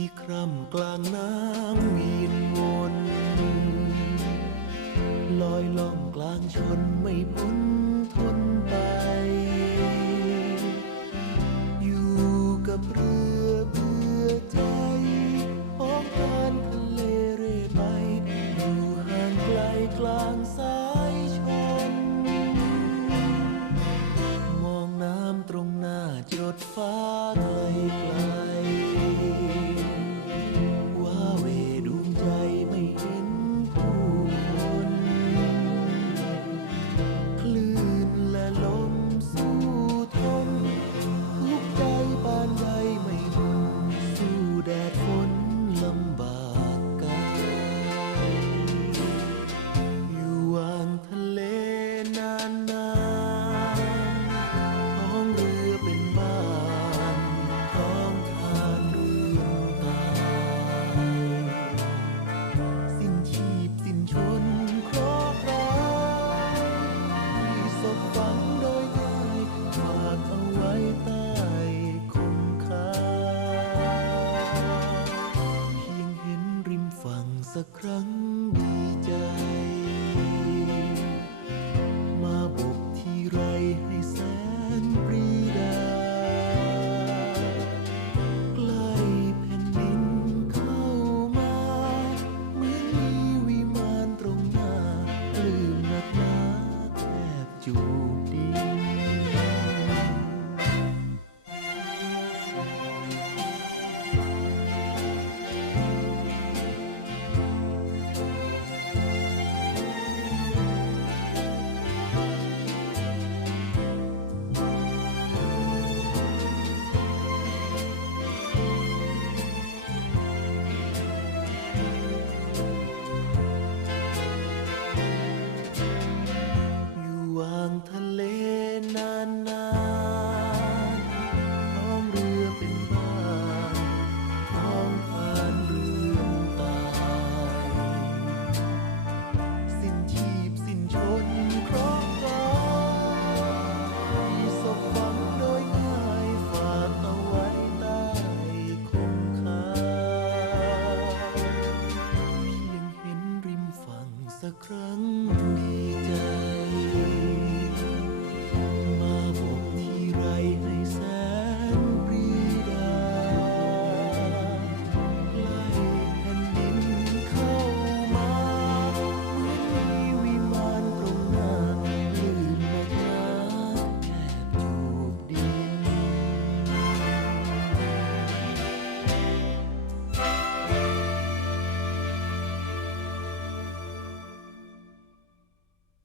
ที่คร่ำกลางน้ำเวียนวนลอยล่องกลางชนไม่พ้นทนไปอยู่กับเรือเบื่อใจออกเดินทะเลเร่ไปอยู่ห่างไกลกลางสายชนมองน้ำตรงหน้าจรดฟ้าไกลไกลว่าเวดวงใจไม่เห็นผู้คนคลื่นและลมสู้ทนทุกใจปานใดไม่มุ่งสู้แดดฝนลำบากกายอยู่ว่างทะเลนานนานท้องเรือเป็นบ้านท้องทานเรื่องตายสิ้นชีพสิ้นชนเคราะห์ร้ายที่ศพฝังโดยง่ายฝากเอาไว้ใต้คมคาเพียงเห็นริมฝั่งสักครั้ง